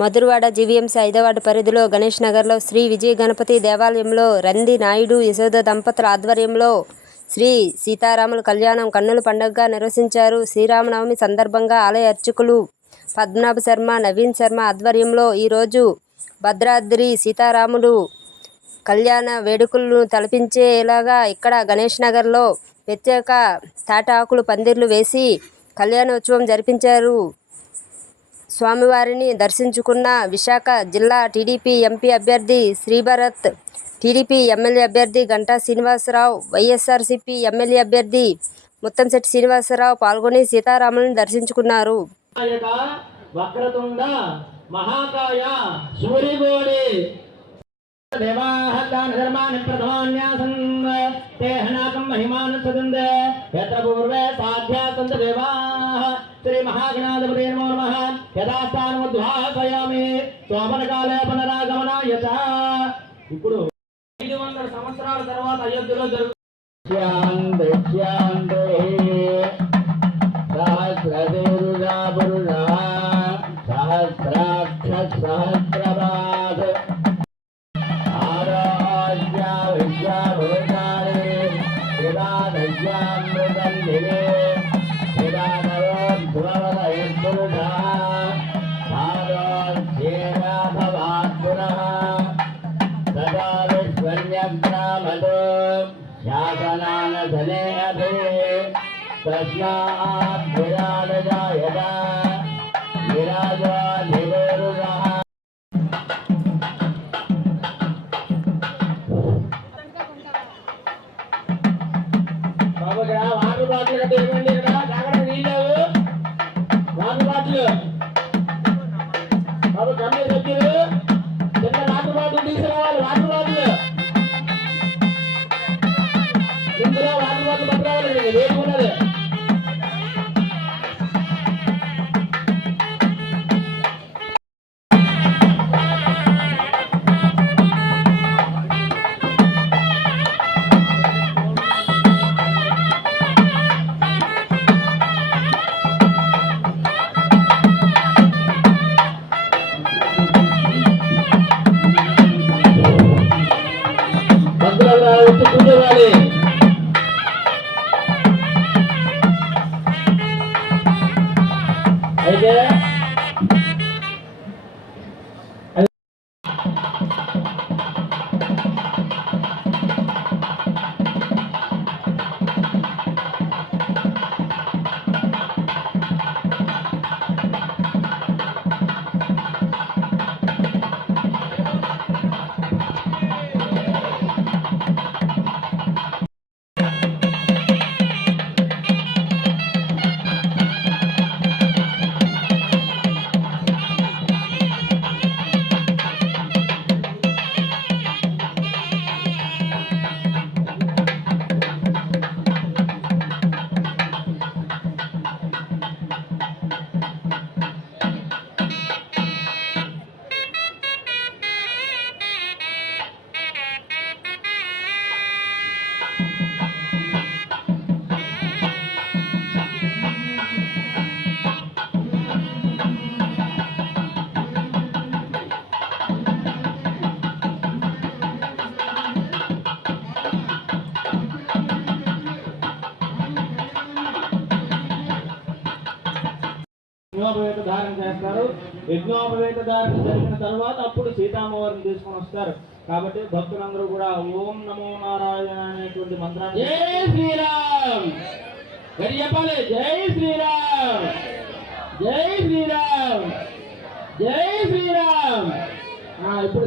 Madhurawada GVMC 5వ ward పరిధిలో గణేష్ నగర్లో శ్రీ విజయ గణపతి దేవాలయంలో రంది నాయుడు యశోద దంపతుల ఆధ్వర్యంలో శ్రీ సీతారాముల కళ్యాణం కన్నుల పండుగగా నిర్వహించారు. శ్రీరామనవమి సందర్భంగా ఆలయ అర్చకులు పద్మనాభ శర్మ, నవీన్ శర్మ ఆధ్వర్యంలో ఈరోజు భద్రాద్రి సీతారాములు కళ్యాణ వేడుకలను తలపించేలాగా ఇక్కడ గణేష్ నగర్లో ప్రత్యేక తాటాకులు పందిర్లు వేసి కళ్యాణోత్సవం జరిపించారు. స్వామివారిని దర్శించుకున్న విశాఖ జిల్లా టీడీపీ ఎంపీ అభ్యర్థి శ్రీభరత్, టీడీపీ ఎమ్మెల్యే అభ్యర్థి గంటా శ్రీనివాసరావు, వైఎస్ఆర్సీపీ ఎమ్మెల్యే అభ్యర్థి ముత్తంశెట్టి శ్రీనివాసరావు పాల్గొని సీతారాములను దర్శించుకున్నారు. శ్రీ మహాగణాధిపతే నమో నమః. యథాస్థానముద్వాసయామి స్వాపనకాలే పునరాగమనాయ చ. ఇప్పుడు 500 సంవత్సరాల తర్వాత అయోధ్యలో జరుగుతుంది. వాటర్ బాటిల్ కట్టేయండి. ఇక్కడ జాగ్రత్త నీళ్ళు వాటర్ బాటిల్ బాబు గమ్య సభ్యులు చిన్న వాటర్ బాటిల్ తీసుకురావాలి. వాటర్ బాటిల్ ఇందులో వాటర్ బాటిల్ పట్టుకోవాలి. వేడి ఉన్నది. కూర్చోవాలి. అయితే యజ్ఞోపవేత ధారణ చేస్తారు. యజ్ఞోపవేత ధారణ జరిగిన తర్వాత అప్పుడు సీతామ్మవారిని తీసుకొని వస్తారు. కాబట్టి భక్తులందరూ కూడా ఓం నమో నారాయణ అనేటువంటి మంత్రాన్ని జై శ్రీరామ్ గడి చెప్పాలి. జై శ్రీరామ్, జై శ్రీరామ్, జై శ్రీరామ్. ఇప్పుడు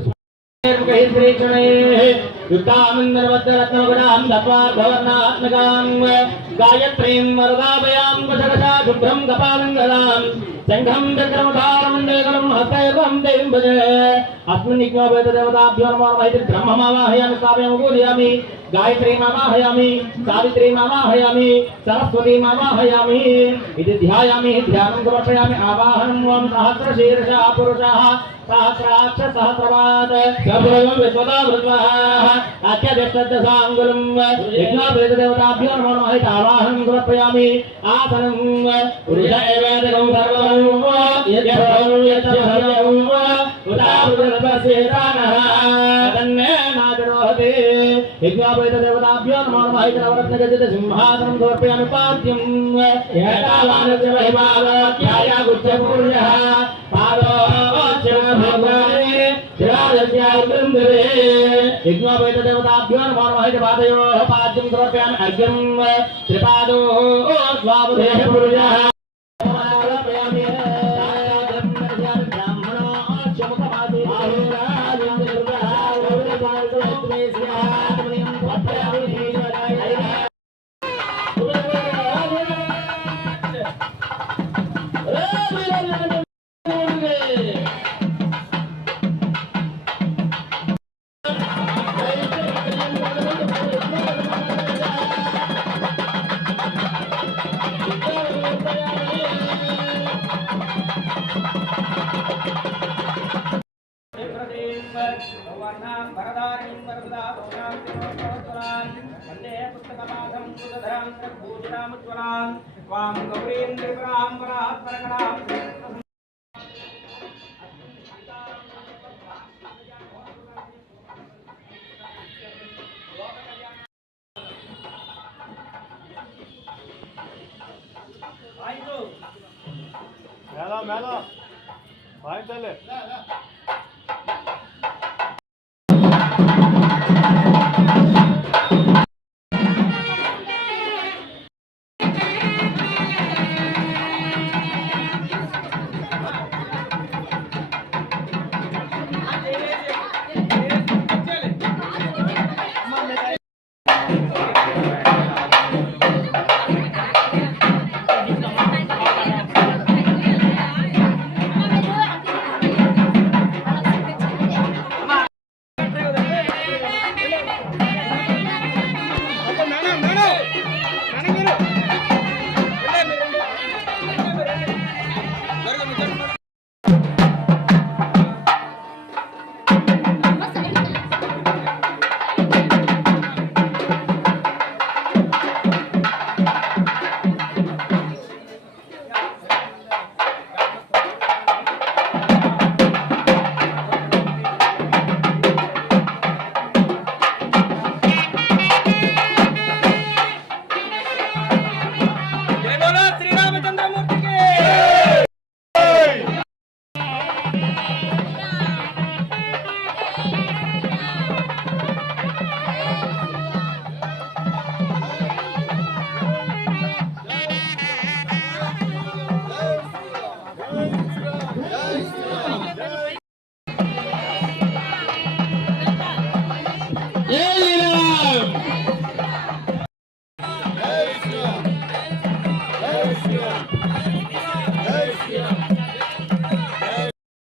गायत्रीं वरदाभयां वशकशा शुभ्रं कपालङ्गलां शङ्खं चक्रमुदारमण्डलकलं हस्तैर्वं देवीं भजे. अस्मिन् यज्ञोपवेतदेवताभ्यो नमो नमः इति ब्रह्ममावाहयामि स्थापयामि पूजयामि. गायत्रीमावाहयामि, सावित्रीमावाहयामि, सरस्वतीमावाहयामि इति ध्यायामि. ध्यानं समर्पयामि. आवाहनं ओं सहस्रशीर्षः पुरुषः सहस्राक्ष सहस्रपाद सर्वं विश्वदा वृत्वः अत्यधिष्ठदशाङ्गुलं यज्ञोपवेतदेवताभ्यो नमो नमः इति आवाहनं समर्पयामि. आसनं पुरुष एवेदकं सर्वं यज्ञं देवताभ्यो नमो नमः नवरत्नगजित सिंहासनं समर्पयामि पाद्यं एतावानस्य महिमाध्याया गुच्छपूर्यः पादोच्च भगवाने शिराजस्यावृन्दवे यज्ञोपैत देवताभ्यो नमो नमः पादयोः पाद्यं समर्पयामि अर्घ्यं त्रिपादो स्वावदेशपूर्यः మేళ మేళ వాయించాలి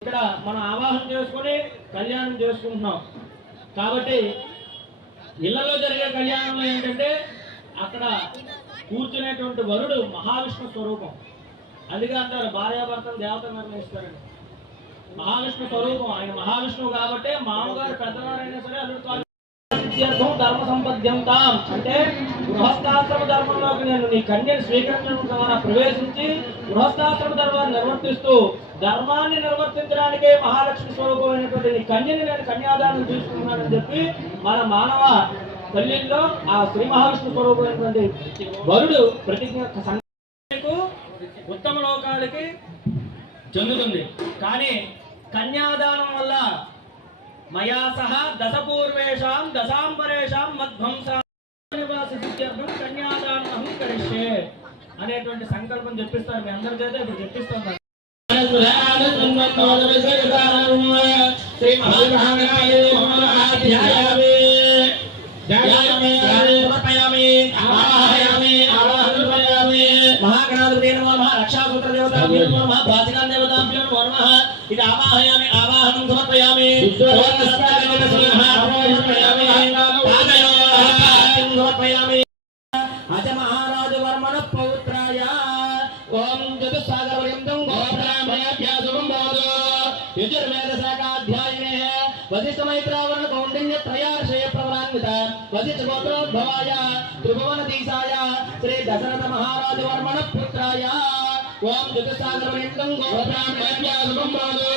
ఇక్కడ మనం ఆవాహన చేసుకొని కళ్యాణం చేసుకుంటున్నాం కాబట్టి ఇళ్లలో జరిగే కళ్యాణంలో ఏంటంటే అక్కడ కూర్చునేటువంటి వరుడు మహావిష్ణు స్వరూపం. అందుకే అంటారు భార్యాభర్తలు దేవత నిర్ణయిస్తారని. మహావిష్ణు స్వరూపం ఆయన మహావిష్ణువు కాబట్టి మామగారు పెద్దవారైనా సరే అల్లుడు ధర్మ సంపద్యంతాం అంటే గృహస్థాశ్రమ ధర్మంలోకి నేను నీ కన్యను స్వీకరించడం ద్వారా ప్రవేశించి గృహస్థాశ్రమ ధర్మాన్ని నిర్వర్తిస్తూ ధర్మాన్ని నిర్వర్తించడానికే మహాలక్ష్మి స్వరూపమైనటువంటి నీ కన్యని నేను కన్యాదానం తీసుకున్నానని చెప్పి మన మానవ తల్లిలో ఆ శ్రీ మహావిష్ణు స్వరూపమైనటువంటి వరుడు ప్రతిజ్ఞ ఉత్తమ లోకాలకి చెందుతుంది. కానీ కన్యాదానం వల్ల మయా సహ దశపూర్వేషాం దశాంబరేషాం మధ్వంసా కన్యాదానం కరిష్యే అనేటువంటి సంకల్పం చెప్పిస్తారు. మీ అందరి చేత ఇప్పుడు చెప్పిస్తాను. महागणाधिपते नमः रक्षासूत्र देवताभ्यो नमः भासिकां देवताभ्यो नमः इति आवाहयामि आवाहनं समर्पयामि समर्पयामि अज महाराज वर्मण पौत्राय ओम चतुस्सागरपर्यन्तं गोब्राह्मणाभ्यासं बोधो यजुर्वेद शाखाध्यायिने वसिष्ठ मैत्रावर्ण कौंडिन्य त्रयार्षे प्रवरान्वित वसिष्ठ गोत्रोद्भवाय त्रिभुवनधीशाय श्री दशरथ महाराज वर्मण पुत्राय ओम चतुस्सागरपर्यन्तं गोब्राह्मणाभ्यासं बोधो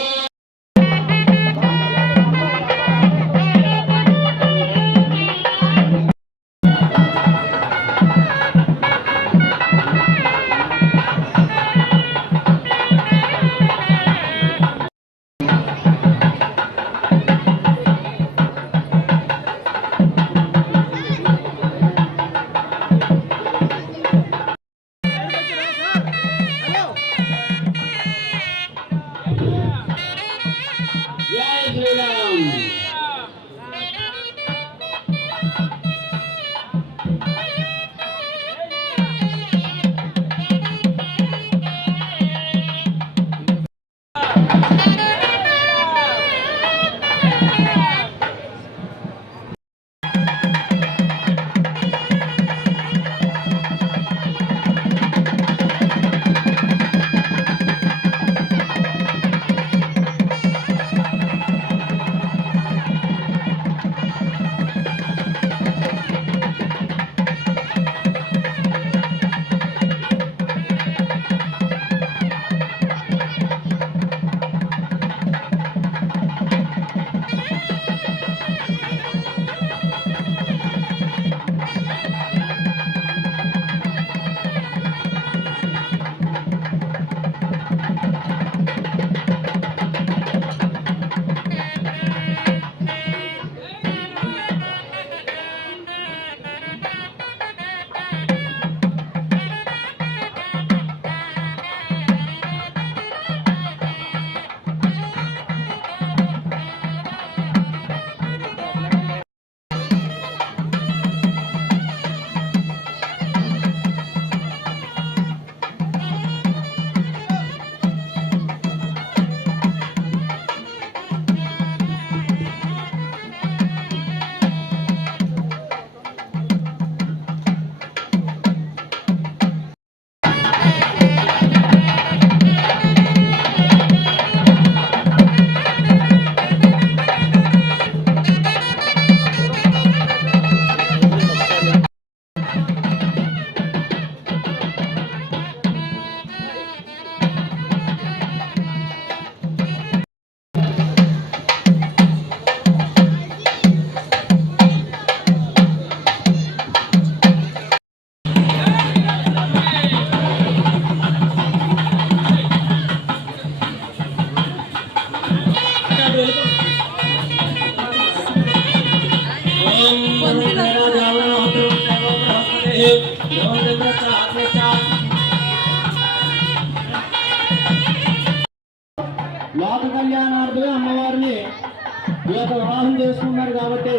చేసుకున్నారు కాబట్టి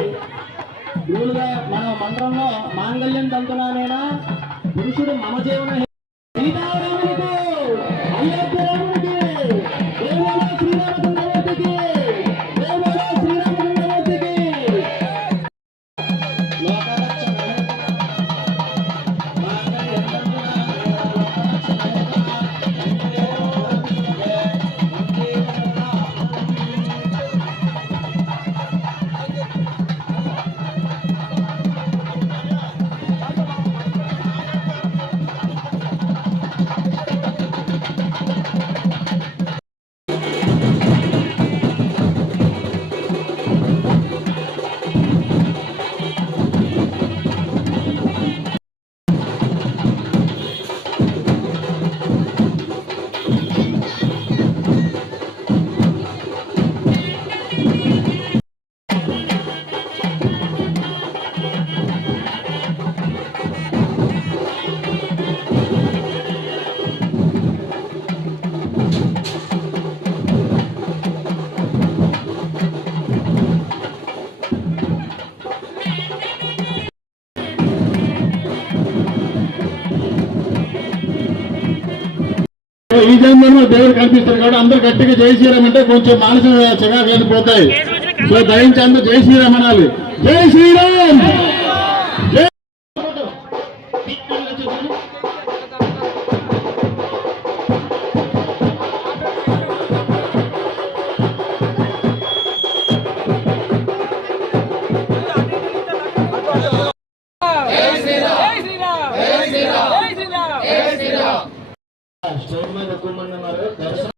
గురువులుగా మన మంత్రంలో మాంగళ్యం తంతునానేనా పురుషుడు మమ జీవన సీతారాముడికి అయోధ్య రాముడికి దేవోలో శ్రీరామచంద్రమూర్తికి దేవోలో శ్రీరామచంద్రమూర్తికి లోకరక్షణ మాంగళ్యం ఈ జన్మలో దేవుడు కనిపిస్తారు కాబట్టి అందరూ గట్టిగా జై శ్రీరామ్ అంటే కొంచెం మానసిక చికాకులు పోతాయి. సో దయించి అందరూ జై శ్రీరామ్ అనాలి. జై శ్రీరామ్. జై స్టేజ్ మీద ఎక్కువ మంది ఉన్నారు. దర్శనం